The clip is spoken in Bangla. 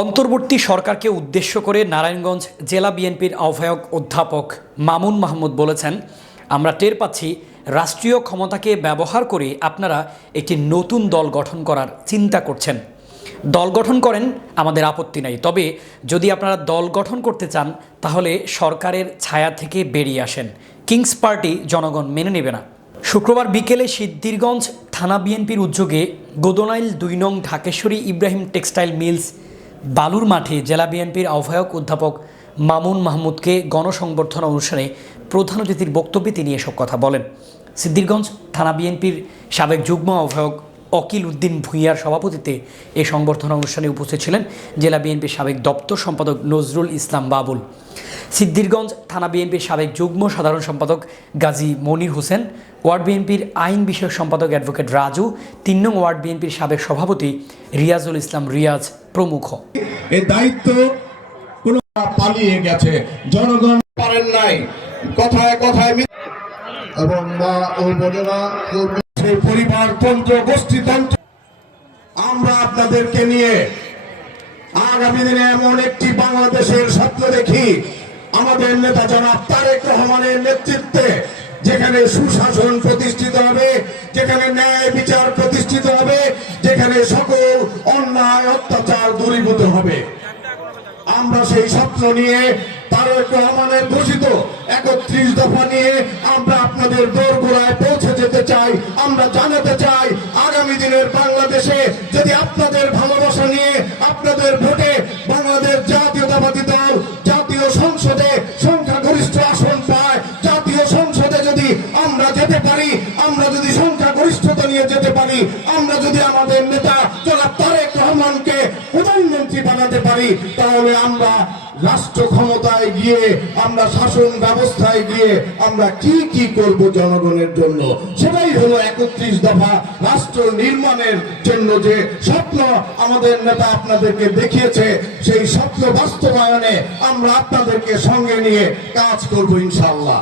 অন্তর্বর্তী সরকারকে উদ্দেশ্য করে নারায়ণগঞ্জ জেলা বিএনপির আহ্বায়ক অধ্যাপক মামুন মাহমুদ বলেছেন, আমরা টের পাচ্ছি রাষ্ট্রীয় ক্ষমতাকে ব্যবহার করে আপনারা একটি নতুন দল গঠন করার চিন্তা করছেন। দল গঠন করেন আমাদের আপত্তি নাই। তবে যদি আপনারা দল গঠন করতে চান, তাহলে সরকারের ছায়া থেকে বেরিয়ে আসেন। কিংস পার্টি জনগণ মেনে নেবে না। শুক্রবার বিকেলে সিদ্ধিরগঞ্জ থানা বিএনপির উদ্যোগে গোদনাইল দুই নং ঢাকেশ্বরী ইব্রাহিম টেক্সটাইল মিলস বালুর মাঠে জেলা বিএনপির আহ্বায়ক অধ্যাপক মামুন মাহমুদকে গণসংবর্ধনা অনুষ্ঠানে প্রধান অতিথির বক্তব্যে তিনি এসব কথা বলেন। সিদ্ধিরগঞ্জ থানা বিএনপির সাবেক যুগ্ম আহ্বায়ক অকিল উদ্দিন ভূঁইয়ার সভাপতিত্বে এই সংবর্ধনা অনুষ্ঠানে উপস্থিত ছিলেন জেলা বিএনপির সাবেক দপ্তর সম্পাদক নজরুল ইসলাম বাবুল। সিদ্ধিরগঞ্জ থানা বিএনপির সাবেক যুগ্ম সাধারণ সম্পাদক গাজী মনির হোসেন, ওয়ার্ড বিএনপির আইন বিষয়ক সম্পাদক অ্যাডভোকেট রাজু, তিন নং ওয়ার্ড বিএনপির সাবেক সভাপতি রিয়াজুল ইসলাম রিয়াজ প্রমুখ। এই দায়িত্ব পালিয়ে গেছে। জনগণ পারেন নাই। কথায় কথায় এবং মা ও বোনেরা সেই পরিবারতন্ত্র, গোষ্ঠীতন্ত্র। আমরা আপনাদেরকে নিয়ে আগামী দিনে এমন একটি বাংলাদেশের স্বপ্ন দেখি। আমাদের নেতা জনাব তারেক রহমানের নেতৃত্বে, যেখানে সুশাসন প্রতিষ্ঠিত হবে, যেখানে ন্যায় বিচার প্রতিষ্ঠিত হবে, যেখানে সকল অন্যায়, অত্যাচার হবে। আমরা সেই স্বপ্ন নিয়ে তারেক রহমানের ঘোষিত একত্রিশ দফা নিয়ে আমরা আপনাদের দোরগোড়ায় পৌঁছে যেতে চাই, আমরা জানাতে চাই, আগামী দিনের বাংলাদেশে যদি আপনাদের ভালোবাসা নিয়ে আপনাদের ভোটে নিয়ে যেতে পারি। আমরা যদি আমাদের নেতা জনাব তারেক রহমানকে প্রধানমন্ত্রী বানাতে পারি, তাহলে আমরা রাষ্ট্র ক্ষমতায় গিয়ে, আমরা শাসন ব্যবস্থায় গিয়ে আমরা কি কি করব জনগণের জন্য? সেটাই হলো একত্রিশ দফা রাষ্ট্র নির্মাণের জন্য যে স্বপ্ন আমাদের নেতা আপনাদেরকে দেখিয়েছে, সেই স্বপ্ন বাস্তবায়নে আমরা আপনাদেরকে সঙ্গে নিয়ে কাজ করব ইনশাল্লাহ